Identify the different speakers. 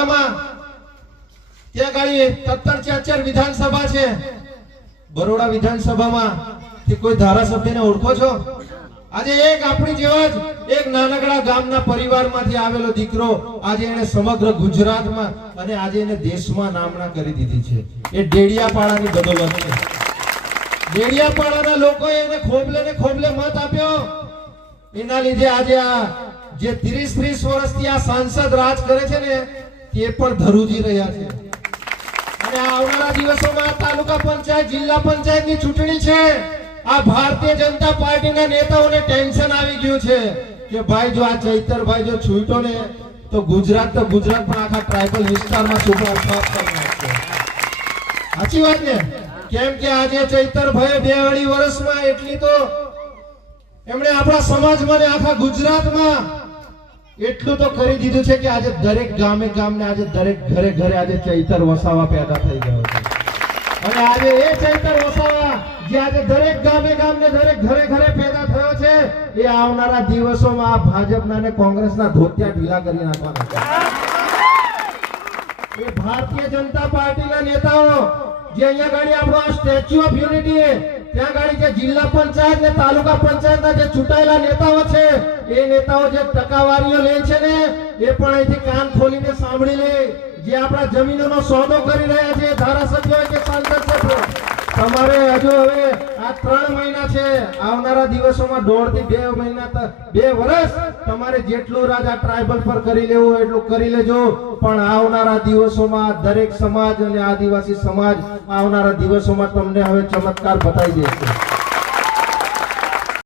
Speaker 1: બરોડામાં ત્યાં ગાડી સત્તર ચાર વિધાનસભા છે. બરોડા વિધાનસભામાં કે કોઈ ધારાસભ્યને ઓળખો છો? આજે એક આપણી જેવા જ એક નાનકડા ગામના પરિવારમાંથી આવેલો દીકરો આજે એને સમગ્ર ગુજરાતમાં અને આજે એને દેશમાં નામના કરી દીધી છે. એ ડેડિયાપાડાની બદોલત છે. ડેડિયાપાડાના લોકોએ એને ખોબલે ને ખોબલે મત આપ્યો. એના લીધે આજે આ જે 30 ત્રીસ વર્ષથી આ સાંસદ રાજ કરે છે ને તે પણ ધરુજી રહ્યા છે. અને આવનારા દિવસોમાં તાલુકા પંચાયત, જિલ્લા પંચાયતની ચૂંટણી છે. આ ભારતીય જનતા પાર્ટીના નેતાઓને ટેન્શન આવી ગયું છે કે ભાઈ જો આ ચૈતરભાઈ જો છૂટો ને, તો ગુજરાત તો ગુજરાત પણ આખા ટ્રાઇબલ વિસ્તારમાં છોકરા સાફ કરી નાખશે. સાચી વાત ને? કેમ કે આજે ચૈતરભાઈ બે અઢી વર્ષમાં એટલી તો એમણે આપણા સમાજમાં ને આખા ગુજરાતમાં એટલું તો કરી દીધું છે કે આજે દરેક ગામે ગામને આજે દરેક ઘરે ઘરે આજે ચૈતર વસાવા પેદા થઈ ગયો છે. અને આજે એ ચૈતર વસાવા જે આજે દરેક ગામે ગામને દરેક ઘરે ઘરે પેદા થયો છે, એ આવનારા દિવસોમાં આ ભાજપના અને કોંગ્રેસના ધોતિયા ઢીલા કરી નાખવાના છે. એ ભારતીય જનતા પાર્ટીના નેતાઓ જે અહીંયા ગાડી આપણો સ્ટેચ્યુ ઓફ યુનિટી ત્યાં ગાડી જે જિલ્લા પંચાયત ને તાલુકા પંચાયતના જે ચૂંટાયેલા નેતાઓ છે, એ નેતાઓ જે ટકાવારીઓ લે છે ને, એ પણ અહીંથી કાન ખોલીને સાંભળી લે. જે આપણા જમીનોનો સોદો કરી રહ્યા છે ધારાસભ્યો કે સાંસદ સભ્યો તમારે હજુ હવે આવનારા દિવસોમાં દોઢથી બે મહિના બે વર્ષ તમારે જેટલું રાજ આ પર કરી લેવું એટલું કરી લેજો. પણ આવનારા દિવસોમાં દરેક સમાજ અને આદિવાસી સમાજ આવનારા દિવસોમાં તમને હવે ચમત્કાર બતાવી દેશે.